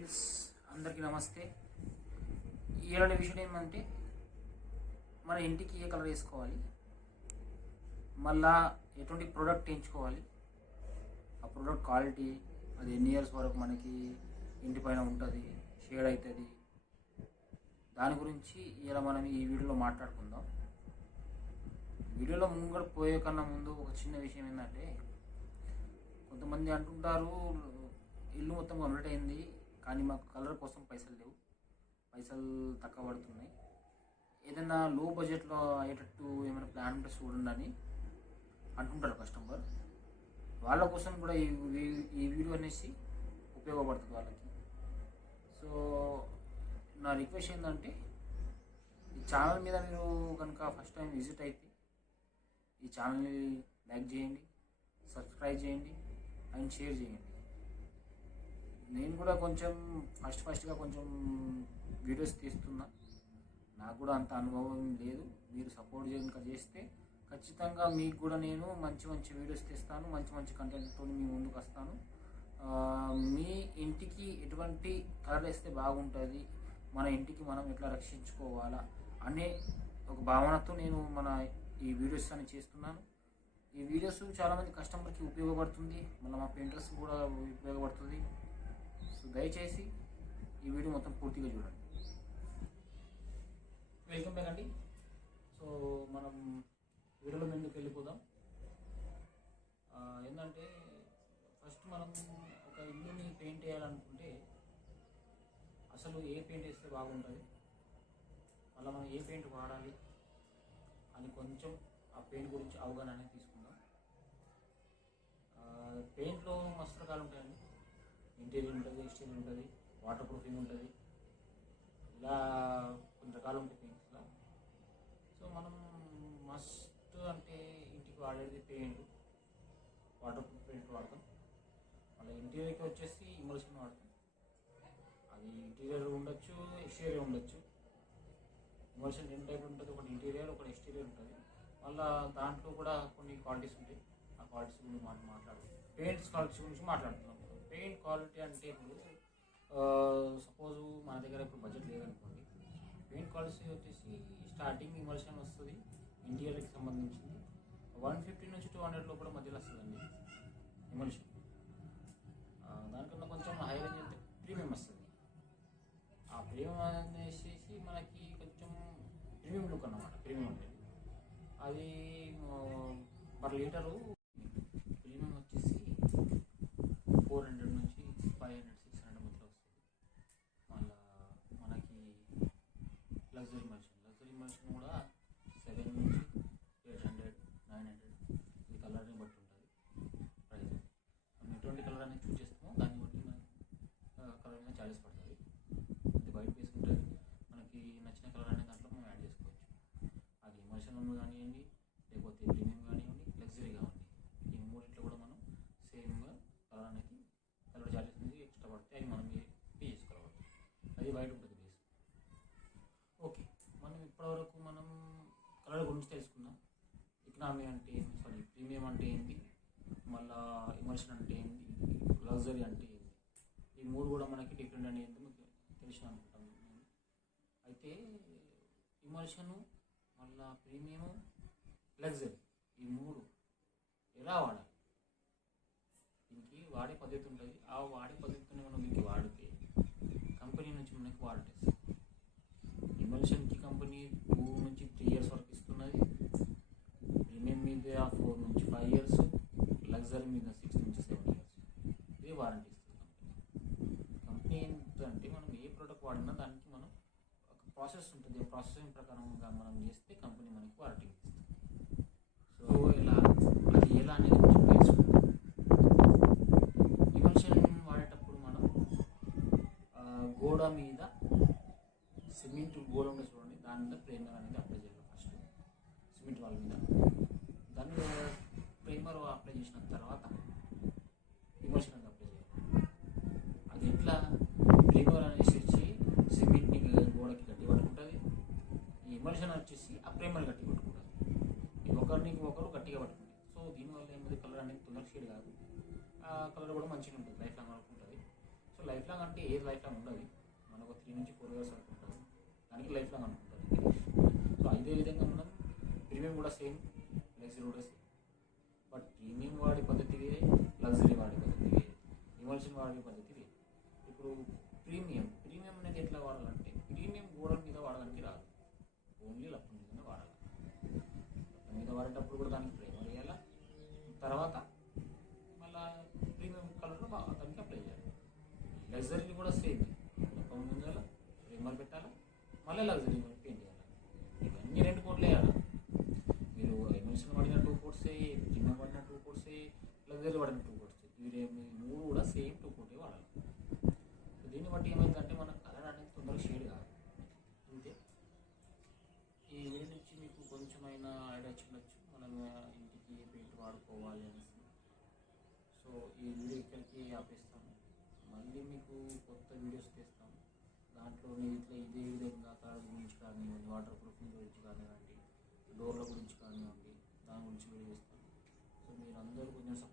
Friends అందరికీ నమస్తే. ఈనాటి విషయం ఏమంటే మన ఇంటికి ఏ కలర్ వేసుకోవాలి? మళ్ళా ఎటువంటి ప్రోడక్ట్ ఎంచుకోవాలి? ఆ ప్రోడక్ట్ క్వాలిటీ అది ఎన్ని ఇయర్స్ వరకు మనకి ఇంటి పైన ఉంటుంది షేడ్ అవుతుంది దాని గురించి ఇలా మనం ఈ వీడియోలో మాట్లాడుకుందాం. వీడియోలో ముంగడు పోయే కన్నా ముందు ఒక చిన్న విషయం ఏంటంటే కొంతమంది అంటుంటారు ఇల్లు మొత్తం కంప్లీట్ అయింది కానీ మాకు కలర్ కోసం పైసలు లేవు. పైసలు తక్కువ పడుతున్నాయి. ఏదైనా లో బడ్జెట్లో అయ్యేటట్టు ఏమైనా ప్లాన్ ఉంటే చూడండి అని అంటుంటారు కస్టమర్ వాళ్ళ కోసం కూడా ఈ వీ- ఈ వీడియో అనేసి ఉపయోగపడుతుంది వాళ్ళకి. సో నా రిక్వెస్ట్ ఏంటంటే ఈ ఛానల్ మీద మీరు కనుక ఫస్ట్ టైం విజిట్ అయితే ఈ ఛానల్ని లైక్ చేయండి సబ్స్క్రైబ్ చేయండి అండ్ షేర్ చేయండి. నేను కూడా కొంచెం ఫస్ట్ ఫస్ట్గా కొంచెం వీడియోస్ తీస్తున్నా. నాకు కూడా అంత అనుభవం లేదు. మీరు సపోర్ట్ చేయక చేస్తే ఖచ్చితంగా మీకు కూడా నేను మంచి మంచి వీడియోస్ తీస్తాను మంచి మంచి కంటెంట్తో మీ ముందుకు వస్తాను. మీ ఇంటికి ఎటువంటి కలర్ వేస్తే బాగుంటుంది మన ఇంటికి మనం ఎట్లా రక్షించుకోవాలా అనే ఒక భావనతో నేను మన ఈ వీడియోస్ అని చేస్తున్నాను. ఈ వీడియోస్ చాలామంది కస్టమర్కి ఉపయోగపడుతుంది. మళ్ళీ మా పెయింటర్స్ కూడా ఉపయోగపడుతుంది. సో దయచేసి ఈ వీడియో మొత్తం పూర్తిగా చూడండి. వెల్కమ్ బ్యాక్ అండి. సో మనం వీడియోలో ముందుకు వెళ్ళిపోదాం. ఏంటంటే ఫస్ట్ మనం ఒక ఇల్లుని పెయింట్ వేయాలనుకుంటే అసలు ఏ పెయింట్ వేస్తే బాగుంటుంది? మళ్ళీ మనం ఏ పెయింట్ వాడాలి? అని కొంచెం ఆ పెయింట్ గురించి అవగాహన అనేది తీసుకుందాం. పెయింట్లో మస్తు రకాలు ఉంటాయండి. ఇంటీరియర్ ఉంటుంది ఎక్స్టీరియర్ ఉంటుంది వాటర్ ప్రూఫింగ్ ఉంటుంది. ఇలా కొన్ని రకాలు ఉంటాయి పెయింట్స్లో సో మనం మస్ట్ అంటే ఇంటికి వాడేది పెయింట్ వాటర్ ప్రూఫ్ పెయింట్ వాడతాం. మళ్ళీ ఇంటీరియర్కి వచ్చేసి ఇమల్షన్ వాడతాం. అది ఇంటీరియర్ ఉండొచ్చు ఎక్స్టీరియర్ ఉండొచ్చు. ఇమల్షన్ రెండు టైప్ ఉంటుంది ఒకటి ఇంటీరియర్ ఒకటి ఎక్స్టీరియర్ ఉంటుంది. మళ్ళీ దాంట్లో కూడా కొన్ని క్వాలిటీస్ ఉంటాయి. ఆ క్వాలిటీస్ గురించి మనం మాట్లాడుతాం పెయింట్స్ క్వాలిటీస్ గురించి మాట్లాడుతున్నాం పెయింట్ క్వాలిటీ అంటే ఇప్పుడు సపోజ్ మన దగ్గర ఇప్పుడు బడ్జెట్ లేదనుకోండి పెయింట్ క్వాలిటీ వచ్చేసి స్టార్టింగ్ ఇమల్షన్ వస్తుంది ఇంటీరియర్కి సంబంధించింది. వన్ ఫిఫ్టీ నుంచి టూ హండ్రెడ్ లోపల మధ్యలో వస్తుందండి ఇమల్షన్ దానికన్నా కొంచెం హై రేంజ్ అయితే ప్రీమియం వస్తుంది. ఆ ప్రీమియం అనేసి మనకి కొంచెం ప్రీమియం లుక్ అన్నమాట ప్రీమియం అంటే. అది పర్ లీటరు ప్రీమియం వచ్చేసి ఫోర్ హండ్రెడ్ నుంచి ఫైవ్ హండ్రెడ్ సిక్స్ హండ్రెడ్ మధ్యలో వస్తుంది మళ్ళా మనకి లగ్జరీ మల్షన్ లగ్జరీ మల్షన్ కూడా సెవెన్ నుంచి ఎయిట్ హండ్రెడ్ నైన్ హండ్రెడ్ ఇది కలర్ని బట్టి ఉంటుంది ప్రైస్ మనం ఎటువంటి కలర్ అనేది చూస్ చేస్తామో దాన్ని బట్టి మన కలర్ మీద చార్జెస్ పడుతుంది ఇది వైట్ వేసుకుంటే మనకి నచ్చిన కలర్ అనేది దాంట్లో మనం యాడ్ చేసుకోవచ్చు అది ఇమర్షన్ కానివ్వండి లేకపోతే ప్రీమియం కానివ్వండి లగ్జరీ కానివ్వండి ఈ మూడింట్లో కూడా మనం సేమ్గా కలర్ అనేది కలర్ చార్జెస్ అనేది ఎక్స్ట్రా పడితే అవి మనం పే చేసుకోవాలి అది వైట్ ఉంటుంది బేస్ ఓకే మనం ఇప్పటివరకు మనం కలర్ గురించి తెలుసుకుందాం ఎకనామీ అంటే ఏంటి సారీ ప్రీమియం అంటే ఏంటి ఎమోషన్ అంటే ఏంటి? లగ్జరీ అంటే ఏంటి? ఈ మూడు కూడా మనకి డిఫరెంట్ అని ఏంటి మీకు తెలిసిన అనుకుంటాను నేను. అయితే ఇమోషను మళ్ళా ప్రీమియం లగ్జరీ ఈ మూడు ఎలా వాడాలి? దీనికి వాడే పద్ధతి ఉంటుంది. ఆ వాడే పద్ధతిని మనం దీనికి వాడితే కంపెనీ నుంచి మనకి వారంటీ ఇమోషన్కి ఇమల్షన్కి కంపెనీ టూ నుంచి త్రీ ఇయర్స్ వరకు ఇస్తున్నది. ప్రీమియం మీద ఫోర్ నుంచి ఫైవ్ ఇయర్స్ లగ్జరీ మీద సిక్స్ నుంచి సెవెన్ ఇయర్స్ ఇది వారంటీ ఇస్తుంది కంపెనీ. ఏంటంటే మనం ఏ ప్రోడక్ట్ వాడినా దానికి మనం ఒక ప్రాసెస్ ఉంటుంది. ఆ ప్రాసెసింగ్ ప్రకారంగా మనం చేస్తే కంపెనీ మనకి వారంటీ ఇస్తుంది. సో ఇలా అది ఎలా అనేది కొంచెం తెలుసుకుందాం. వాడేటప్పుడు మనం గోడ మీద సిమెంట్ గోడ ఉండే చూడండి. దాని మీద ప్రేమ అనేది అప్లై చేయాలి ఫస్ట్ సిమెంట్ వాళ్ళ మీద దాని మీద ప్రేమర్ అప్లై చేసిన తర్వాత ఇమల్షన్ అనేది అప్లై చేయాలి అది ఎట్లా ప్రేమర్ అనేసి వచ్చి సిమెంట్ని గోడకి గట్టి పట్టుకుంటుంది ఈ ఇమల్షన్ వచ్చేసి ఆ ప్రేమను గట్టి పట్టుకుంటారు ఈ ఒకరిని ఒకరు గట్టిగా పట్టుకుంటారు. సో దీనివల్ల ఏమైంది? కలర్ అనేది తొందరగా షేడ్ కాదు. ఆ కలర్ కూడా మంచిగా ఉంటుంది. లైఫ్ లాంగ్ అనుకుంటుంది సో లైఫ్ లాంగ్ అంటే ఏది లైఫ్ లాంగ్ ఉండదు. మనకు త్రీ నుంచి ఫోర్ ఇయర్స్ అనుకుంటారు దానికి లైఫ్ లాంగ్ అనుకుంటారు. సో ఇదే విధంగా మనం ప్రీమియం కూడా సేమ్ లగ్జరీ కూడా సేమ్ బట్ ప్రీమియం వాడే పద్ధతి వేరే లగ్జరీ వాడే పద్ధతి వేరే. ఇమల్షన్ వాడే పద్ధతి వేరే. ఇప్పుడు ప్రీమియం ప్రీమియం అనేది ఎట్లా వాడాలంటే ప్రీమియం గోడల మీద వాడడానికి రాదు. ఓన్లీ లప్పం వాడేటప్పుడు కూడా దానికి ప్రేమ వేయాలా తర్వాత మళ్ళా ప్రీమియం కలర్ దానికి అప్లై చేయాలి. లగ్జరీ కూడా సేమ్ లప్పం ముందర ప్రేమలు పెట్టాలా? మళ్ళీ లగ్జరీ పెయింట్ చేయాలి? ఇవన్నీ రెండు కోట్లు వేయాలి? మీరు ఎమోషన్ పడిన టూ కోట్స్ జిమ్ పడిన టూ కోట్స్ లగ్జరీ పడిన టూ కోట్స్ ఇవి మూడు కూడా సేమ్ టూ కోటే వాడాలి సో దీన్ని బట్టి ఏమైందంటే మన కలర్ అనేది తొందరగా షేడ్ కాదు అంతే ఈ వీడియో నుంచి మీకు కొంచెమైనా మనం ఇంటికి పెయింట్ వాడుకోవాలి అనేసి. సో ఈ వీడియో ఇక్కడికి ఆపేస్తాము. మళ్ళీ మీకు కొత్త వీడియోస్ తెస్తాము. దాంట్లో ఇట్లా ఇదే విధంగా తాడు గురించి కానివ్వండి వాటర్ ప్రూఫింగ్ గురించి కానివ్వండి డోర్ల గురించి కానివ్వండి దాని గురించి వీడియో చేస్తాను సో మీరు అందరూ కొంచెం